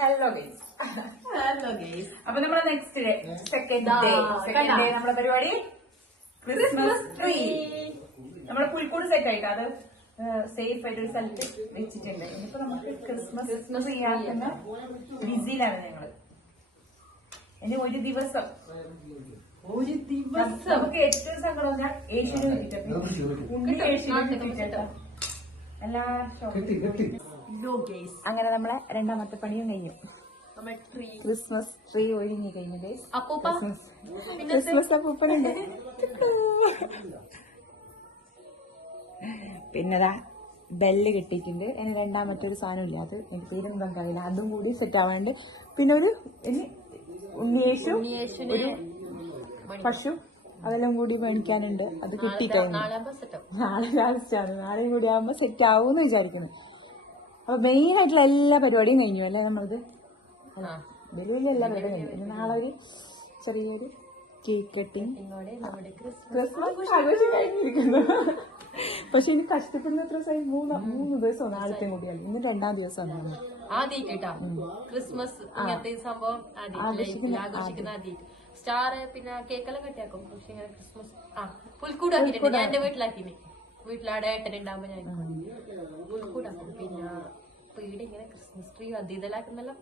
Hello guys hello guys അപ്പൊ നമ്മുടെ next day second day second day നമ്മുടെ പരിപാടി? ക്രിസ്മസ് ട്രീ നമ്മുടെ പുൽക്കൂട് സെറ്റ് ആയിട്ട് അത് സേഫ് ആയിട്ട് ഒരു സ്ഥലത്ത് വെച്ചിട്ടുണ്ട്. ഇനിയിപ്പോ നമുക്ക് ക്രിസ്മസ് ക്രിസ്മസ് ആക്കുന്ന ബിസിയിലാണ് ഞങ്ങൾ. ഇനി ഒരു ദിവസം. ഒരു ദിവസം. നമുക്ക് ഏറ്റവും സങ്കടം പറഞ്ഞാൽ ഏഷ്യന് കിട്ടിയിട്ടോ എല്ലാ അങ്ങനെ നമ്മളെ രണ്ടാമത്തെ പണിയും കഴിഞ്ഞു. ക്രിസ്മസ് ട്രീ ഒഴിഞ്ഞു കഴിഞ്ഞു ഗൈസ് ക്രിസ്മസ് അപ്പൂപ്പനുണ്ട്. പിന്നെതാ ബെല്ല് കിട്ടിയിട്ടുണ്ട്. ഇനി രണ്ടാമത്തെ ഒരു സാധനം ഇല്ല അത് എനിക്ക് പേരൊന്നും ഉണ്ടാവില്ല അതും കൂടി സെറ്റ് ആവാനുണ്ട്. പിന്നെ ഒരു ഇനി ഉണ്ണിയേശു ഒരു പശു അതെല്ലാം കൂടി മേടിക്കാനുണ്ട്. അത് കിട്ടിക്കഴിഞ്ഞു. നാളെ ലാസ്റ്റ് നാളെ ലാസ്റ്റാണ് നാളെയും കൂടി ആവുമ്പോ സെറ്റ് ആവും എന്ന് വിചാരിക്കുന്നു. അപ്പൊ മെയിൻ ആയിട്ടുള്ള എല്ലാ പരിപാടിയും കഴിഞ്ഞു അല്ലേ നമ്മളത്? വലിയ വലിയ എല്ലാ പരിപാടിയും കഴിഞ്ഞു. പിന്നെ നാളെ ഒരു ചെറിയൊരു കേക്ക് കട്ടിങ് ക്രിസ്മസ് ആഘോഷം. കഴിഞ്ഞിരിക്കുന്നു. പക്ഷെ ഇനി കഷ്ടപ്പെടുന്ന എത്ര ദിവസമായി മൂന്ന് മൂന്ന് ദിവസം നാളത്തെ കൂടിയാലും ഇന്ന് രണ്ടാം ദിവസമാണ് ആദ്യം കേട്ടാ. ക്രിസ്മസ് ഇങ്ങനത്തെ സംഭവം ആഘോഷിക്കുന്ന ആദ്യം സ്റ്റാർ പിന്നെ കേക്കെല്ലാം കെട്ടിയാക്കും. പക്ഷെ ഇങ്ങനെ ക്രിസ്മസ് ആ പുൽക്കൂട് ആക്കിയിട്ടുണ്ട്. ഞാൻ എന്റെ വീട്ടിലാക്കിനെ വീട്ടിലാടെ ഏട്ടനുണ്ടാകുമ്പോ ഞാൻ പുൽക്കൂടാക്കും. പിന്നെ വീട് ഇങ്ങനെ ക്രിസ്മസ് ട്രീ അത് ഇതെല്ലാക്കുന്നല്ലോ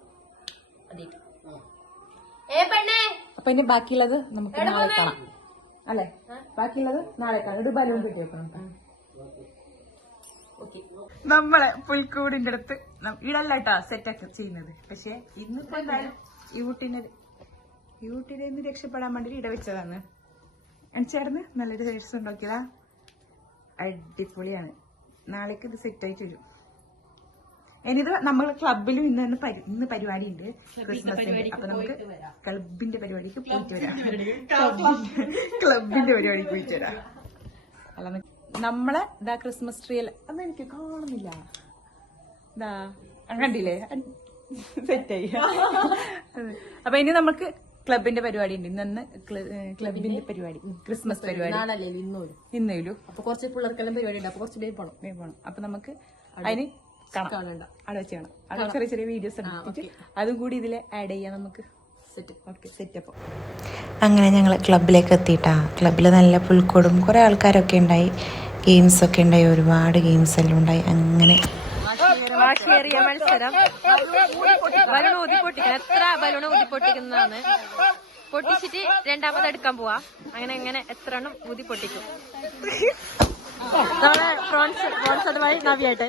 ആദ്യം ഏ പെണ്ണേ? അപ്പൊ ഇനി ബാക്കിയുള്ളത് നമുക്ക് നാളെ കാണാം. അല്ലെ? ബാക്കിയുള്ളത് നാളെ കാണാം. ഒരു ബലൂൺ ഓക്കെ. നമ്മളെ പുൽക്കൂടിന്റെ അടുത്ത് ഇടല്ല കേട്ടോ സെറ്റ് ഒക്കെ ചെയ്യുന്നത്. പക്ഷെ ഇന്നിപ്പോ എന്തായാലും ഈ കുട്ടീനെ ഈ കുട്ടീനെ ഒന്ന് രക്ഷപ്പെടാൻ വേണ്ടി ഇട വെച്ചതാണ്. ചേർന്ന് നല്ലൊരു രസം ഉണ്ടാക്കിയതാ. അടിപൊളിയാണ്. നാളേക്ക് ഇത് സെറ്റ് ആയിട്ട് വരും. ഇനിത് നമ്മൾ ക്ലബിലും ഇന്ന് തന്നെ ഇന്ന് പരിപാടി ഉണ്ട് ക്രിസ്മസിന്റെ അപ്പൊ നമുക്ക് ക്ലബിന്റെ പരിപാടിക്ക് പോയിട്ട് വരാം. ക്ലബിന്റെ പരിപാടിക്ക് പോയിട്ട് വരാം. അല്ല നമ്മളെ ഇതാ ക്രിസ്മസ് ട്രീ അല്ല. അന്ന് എനിക്ക് കാണുന്നില്ല. ഇതാ കണ്ടില്ലേ? സെറ്റായി അപ്പൊ ഇനി നമുക്ക് ക്ലബിന്റെ പരിപാടി ഉണ്ട് ഇന്ന് ക്ലബിന്റെ പരിപാടി. ക്രിസ്മസ് പരിപാടി. ഇന്നോലും അപ്പൊ കുറച്ച് പിള്ളേർക്കെല്ലാം പരിപാടി ഉണ്ട്. അപ്പൊ കുറച്ച് പേര് പോണം. പോണം. അപ്പൊ നമുക്ക് അതിന് കാണാം. കാണണ്ട. അവിടെ വെച്ച് കാണാം. അവിടെ ചെറിയ ചെറിയ വീഡിയോസ് എടുത്തിട്ട് അതും കൂടി ഇതിൽ ആഡ് ചെയ്യാം നമുക്ക്. സെറ്റ് ഓക്കെ സെറ്റ് അപ്പൊ. അങ്ങനെ ഞങ്ങൾ ക്ലബിലേക്ക് എത്തിയിട്ടാ. ക്ലബിൽ നല്ല പുൽക്കൂടും കുറേ ആൾക്കാരൊക്കെ ഉണ്ടായി. ഗെയിംസ് ഒക്കെ ഉണ്ടായി. ഒരുപാട് ഗെയിംസ് എല്ലാം ഉണ്ടായി. അങ്ങനെ. വാശിയേറിയ മത്സരം. ബലൂൺ ഊതി പൊട്ടിക്കണം എത്ര ബലൂൺ ഊതി പൊട്ടിക്കുന്നതാണ് പൊട്ടിച്ചിട്ട് രണ്ടാമത് എടുക്കാൻ പോവാ. അങ്ങനെ അങ്ങനെ എത്ര എണ്ണം ഊതി പൊട്ടിക്കും നമ്മളെ ഫ്രോൺസ് ഫ്രോൺസ് അതുമായി നവിയായിട്ട്.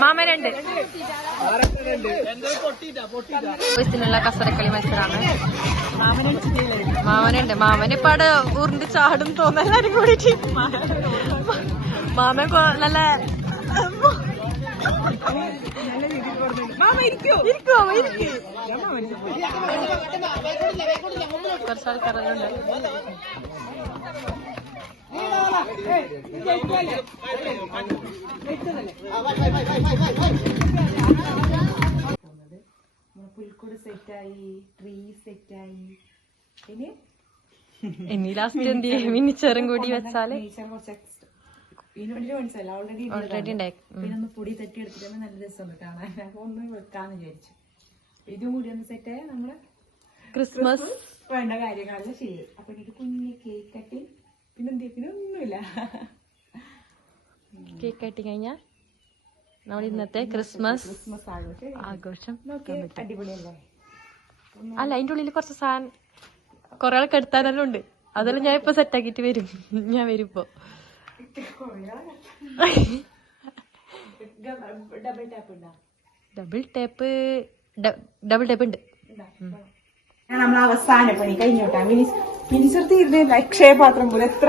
മാമ രണ്ട് വയസ്സിനുള്ള കസരക്കളി മത്സരമാണ് മാമനുണ്ട്. മാമൻ ഇപ്പൊ അവിടെ ഉരുണ്ട് ചാടും തോന്നുന്നു എല്ലാരും കൂടിയിട്ട്. മാമൻ നല്ല ഇരിക്കോ? പുൽക്കൂട് സെറ്റായി ട്രീ സെറ്റായി ഇനി ഇനി ലാസ്റ്റ് എന്ത് ചെയ്യും? മിനിച്ചേറും കൂടി വെച്ചാൽ ഓൾറെഡി ഓൾറെഡി ഉണ്ടായി. പിന്നെ ഒന്ന് പൊടി തട്ടി എടുത്തിട്ട് നല്ല രസമുണ്ട് കാണാൻ അപ്പൊ ഒന്ന് വെക്കാന്ന് വിചാരിച്ചു ഇതും കൂടി ഒന്ന് സെറ്റ് ആയാൽ നമ്മൾ ക്രിസ്മസ് വേണ്ട കാര്യങ്ങളെല്ലാം ചെയ്യും. അപ്പൊ എനിക്ക് കുഞ്ഞ് കേക്ക് കട്ടി പിന്നെ എന്ത് പിന്നെ കേക്ക് കട്ടി കഴിഞ്ഞാ നമ്മൾ ഇന്നത്തെ ക്രിസ്മസ് ക്രിസ്മസ് ആഘോഷം അടിപൊളിയല്ലേ? അല്ല അതിന്റെ ഉള്ളിൽ കുറച്ച് സാധനം കുറെ ആൾക്ക് എടുത്താനെല്ലാം ഉണ്ട് അതെല്ലാം ഞാൻ ഇപ്പൊ സെറ്റ് ആക്കിട്ട് വരും. ഞാൻ വരും ഇപ്പൊ double tap double tape double tape ഉണ്ട്? നമ്മൾ അവസാന പണി കഴിഞ്ഞോട്ടാ മിനിസ് മിനിച്ചർത്തി ഇരുന്നില്ല അക്ഷയപാത്രം പോലെ എത്ര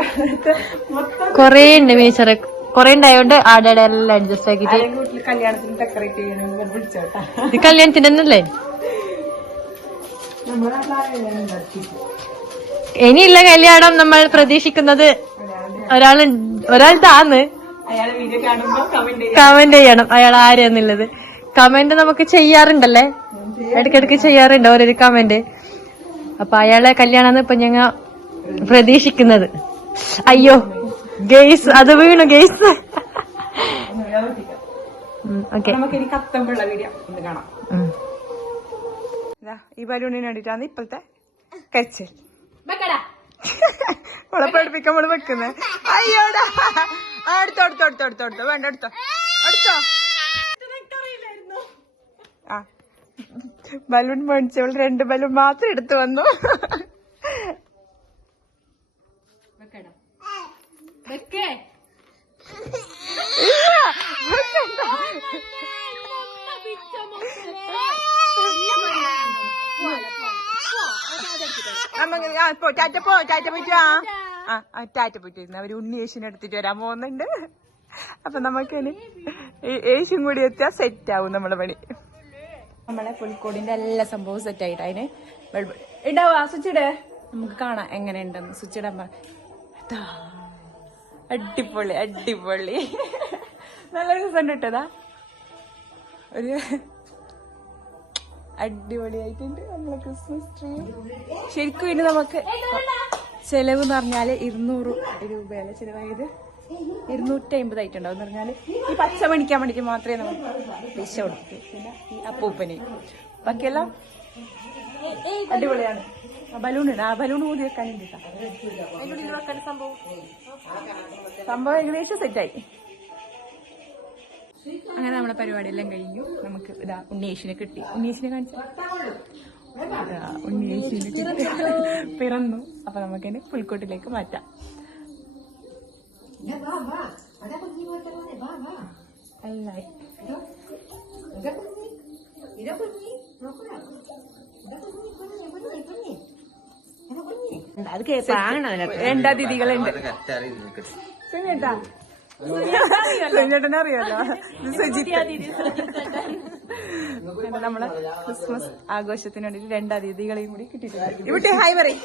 കൊറേ ഉണ്ട് മിനിസറെ കൊറേ ഉണ്ടായോണ്ട് ആടെ എല്ലാം അഡ്ജസ്റ്റ് ആക്കിട്ട് വീട്ടിൽ കല്യാണത്തിന് ഡെക്കറേറ്റ് ചെയ്യണം വിളിച്ചോട്ടാ ഇത് കല്യാണത്തിന് തന്നെയല്ലേ ഇനിയുള്ള കല്യാണം നമ്മൾ പ്രതീക്ഷിക്കുന്നത് ഒരാൾ ഒരാൾ താന്ന് കമന്റ് ചെയ്യണം. അയാൾ ആരെന്നുള്ളത്. കമന്റ് നമുക്ക് ചെയ്യാറുണ്ടല്ലേ? ഇടയ്ക്കിടയ്ക്ക് ചെയ്യാറുണ്ട് ഓരോരു കമന്റ് അപ്പൊ അയാളെ കല്യാണമാണ് ഇപ്പൊ ഞങ്ങ പ്രതീക്ഷിക്കുന്നത്. അയ്യോ ഗെയ്സ് അത് വീണു ഗെയ്സ്. ഓക്കെ. ഈ ബലൂണിന് വേണ്ടിട്ടാണ് ഇപ്പോഴത്തെ കരച്ചൽ. ഇവിടെ പഠിപ്പിക്കാൻ നമ്മൾ വെക്കുന്നത് അയ്യോടാ അടുത്തോ അടുത്തോ അടുത്തോ അടുത്തോ വേണ്ട അടുത്തോ അടുത്തോ ആ. ബലൂൺ മേടിച്ചവൾ രണ്ട് ബലൂൺ മാത്രം എടുത്തു വന്നു. പോ, ടാറ്റ പോ ടാറ്റ പോയിട്ട് ആ. ടാറ്റ പോയിട്ട് ഇരുന്ന് അവർ ഉണ്ണി യേശുവിനെ എടുത്തിട്ട് വരാൻ പോകുന്നുണ്ട്. അപ്പൊ നമുക്കിനി ഏശും കൂടി എത്തിയാ സെറ്റ് ആവും നമ്മളെ പണി. നമ്മളെ പുൽക്കോടിന്റെ എല്ലാ സംഭവവും സെറ്റ് ആയിട്ട് അതിന് ഇടാവാ? സ്വിച്ച് ഇടേ നമുക്ക് കാണാം എങ്ങനെയുണ്ടെന്ന്. സ്വിച്ച്. അടിപൊളി അടിപൊളി. നല്ല രസം ഇട്ടതാ ഒരു അടിപൊളിയായിട്ടുണ്ട് നമ്മളെ ക്രിസ്മസ് ട്രീ ശരിക്കും ഇനി നമുക്ക് ചെലവ് എന്ന് പറഞ്ഞാൽ ഇരുന്നൂറ് രൂപയല്ല ചെലവായത്? ഇരുന്നൂറ്റി അമ്പത് ആയിട്ടുണ്ടാവും എന്ന് പറഞ്ഞാൽ ഈ പച്ച മണിക്കാൻ വേണ്ടിട്ട് മാത്രമേ നമുക്ക് പൈസ കൊടുക്കൂ പിന്നെ ഈ അപ്പൂപ്പന്. ബാക്കിയെല്ലാം അടിപൊളിയാണ്. ബലൂൺ ഉണ്ട് ആ ബലൂൺ ഊതി വെക്കാനുണ്ട് സംഭവം സംഭവം ഏകദേശം സെറ്റായി. അങ്ങനെ നമ്മളെ പരിപാടിയെല്ലാം കഴിഞ്ഞു. നമുക്ക് ഇതാ ഉണ്ണീഷിനെ കിട്ടി. ഉണ്ണീഷിനെ കാണിച്ചു. ഉണ്ണീഷിനെ കിട്ടി. പിറന്നു. അപ്പൊ നമുക്കതിന് പുൽക്കോട്ടിലേക്ക് മാറ്റാം. അല്ലായി അത് കേട്ടാണ് രണ്ടാ ദിദികളുണ്ട് സുനിയേട്ടാ സുനിയേട്ടനെ അറിയാലോ ഇത് സുജിത്ത് നമ്മളെ ക്രിസ്മസ് ആഘോഷത്തിന് വേണ്ടിട്ട് രണ്ടാ ദിദികളെയും കൂടി കിട്ടിയിട്ടുണ്ട് ഇവിടെ ഹായ് പറയും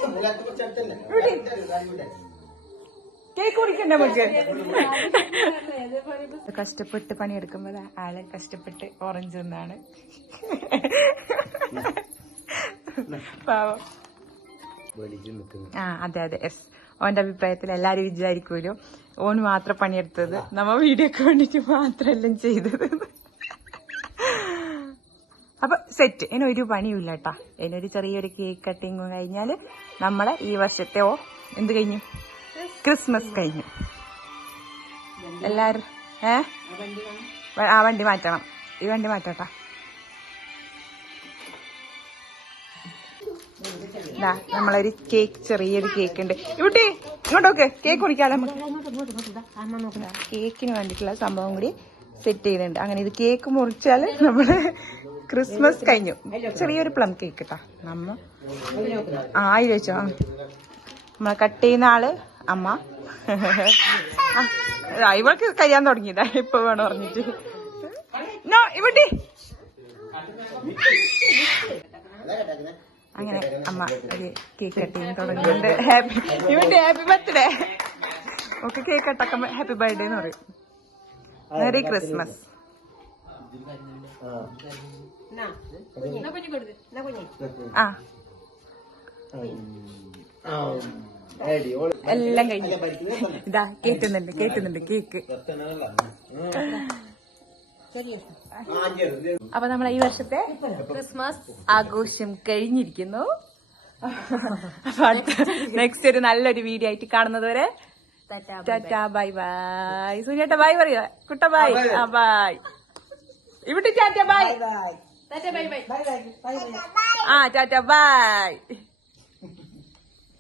കേക്ക് കുടിക്കണ്ട നമുക്ക് കഷ്ടപ്പെട്ട് പണിയെടുക്കുമ്പോൾ ആളെ കഷ്ടപ്പെട്ട് ഓറഞ്ച് തിന്നാണ്. പാവം. ആ അതെ അതെ. എസ് ഓന്റെ അഭിപ്രായത്തിൽ എല്ലാരും വിചാരിക്കുമല്ലോ ഓന് മാത്രം പണിയെടുത്തത്. നമ്മ വീഡിയോക്ക് വേണ്ടിട്ട് മാത്രമെല്ലാം ചെയ്തത്. അപ്പൊ സെറ്റ് ഇനി ഒരു ഇല്ല കേട്ടാ ഇതിനൊരു ചെറിയൊരു കേക്ക് കട്ടിങ്ങും കഴിഞ്ഞാൽ നമ്മളെ ഈ വർഷത്തെ ഓ എന്ത് കഴിഞ്ഞു? ക്രിസ്മസ് കഴിഞ്ഞു. എല്ലാരും ഏ? ആ വണ്ടി മാറ്റണം. ഈ വണ്ടി മാറ്റട്ടാ. നമ്മളൊരു കേക്ക് ചെറിയൊരു കേക്ക് ഉണ്ട് ഇവിടെ ഇങ്ങോട്ടോക്കെ കേക്ക് കുടിക്കാലോ നമുക്ക്. കേക്കിന് വേണ്ടിയിട്ടുള്ള സംഭവം കൂടി സെറ്റ് ചെയ്യുന്നുണ്ട് അങ്ങനെ ഇത് കേക്ക് മുറിച്ചാൽ നമ്മൾ ക്രിസ്മസ് കഴിഞ്ഞു. ചെറിയൊരു പ്ലം കേക്ക് കേട്ടാ നമ്മ ആയി വെച്ചോ. നമ്മളെ കട്ട് ചെയ്യുന്ന ആൾ അമ്മ. ഇവൾക്ക് കഴിയാൻ തുടങ്ങിയതാ ഇപ്പൊ വേണം പറഞ്ഞിട്ട്. നോ ഇവിടെ. അങ്ങനെ അമ്മ ഒരു കേക്ക് കട്ട് ചെയ്യാൻ ഹാപ്പി ഇവിടെ ഹാപ്പി ബർത്ത്ഡേ ഓക്കെ കേക്ക് കട്ടാക്കുമ്പോ ഹാപ്പി ബർത്ത്ഡേ എന്ന് പറയും. മെറി ക്രിസ്മസ് ആ. എല്ലാം കഴിഞ്ഞു. ഇതാ കേട്ടുന്നുണ്ട് കേട്ടുന്നുണ്ട് കേക്ക്. അപ്പൊ നമ്മളെ ഈ വർഷത്തെ ക്രിസ്മസ് ആഘോഷം കഴിഞ്ഞിരിക്കുന്നു. അപ്പൊ അടുത്ത നെക്സ്റ്റ് ഒരു നല്ലൊരു വീഡിയോ ആയിട്ട് കാണുന്നത് വരെ ടാറ്റാ ബൈ ബൈ. സുനിയേട്ട ബൈ പറയുക കുട്ട ബൈ. ആ ബൈ. ഇവിടെ ടാറ്റ ബൈ. Bye bye. ആ ടാറ്റ ബൈ.